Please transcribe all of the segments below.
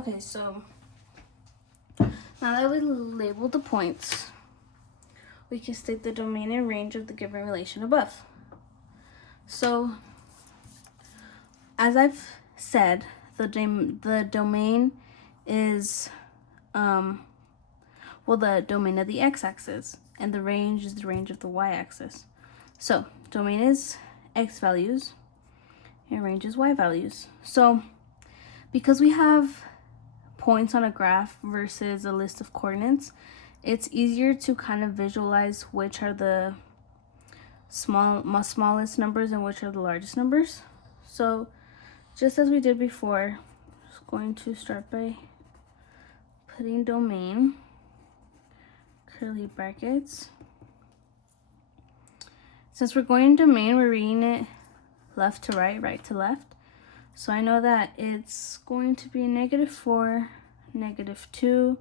Okay, so now that we labeled the points, we can state the domain and range of the given relation above. So, as I've said, the domain is, the domain of the x-axis, and the range is the range of the y-axis. So, domain is x values, and range is y values. So, because we have points on a graph versus a list of coordinates, it's easier to kind of visualize which are the smallest numbers and which are the largest numbers. So just as we did before, I'm just going to start by putting domain, curly brackets. Since we're going to domain, we're reading it left to right, right to left. So I know that it's going to be -4, -2,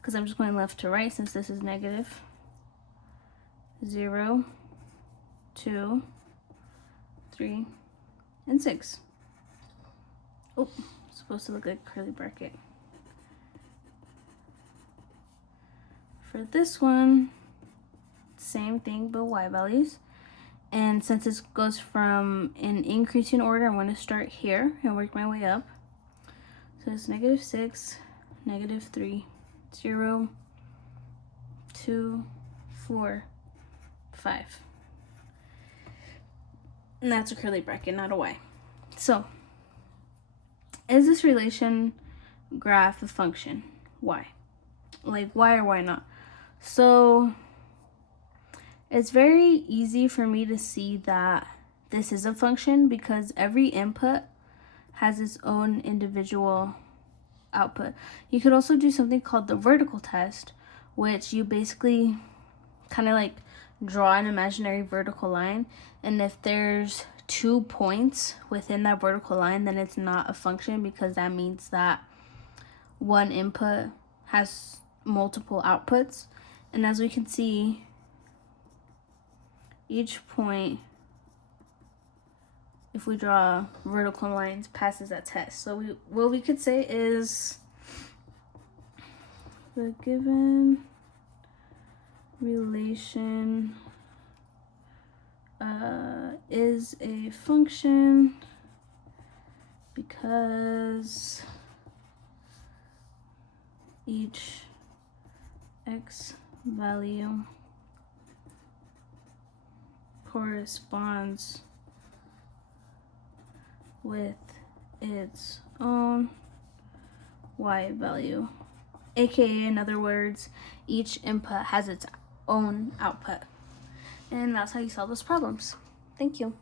because I'm just going left to right since this is negative. 0, 2, 3, and 6. Oh, it's supposed to look like a curly bracket. For this one, same thing but y values. And since this goes from an increasing order, I'm going to start here and work my way up. So it's -6, -3, 0, 2, 4, 5. And that's a curly bracket, not a y. So, is this relation graph a function? Why? Like, why or why not? So, it's very easy for me to see that this is a function because every input has its own individual output. You could also do something called the vertical test, which you basically kind of like draw an imaginary vertical line, and if there's 2 points within that vertical line, then it's not a function because that means that one input has multiple outputs. And as we can see, each point, if we draw vertical lines, passes that test. So what we could say is the given relation is a function because each x value corresponds with its own y value, aka in other words, each input has its own output. And that's how you solve those problems. Thank you.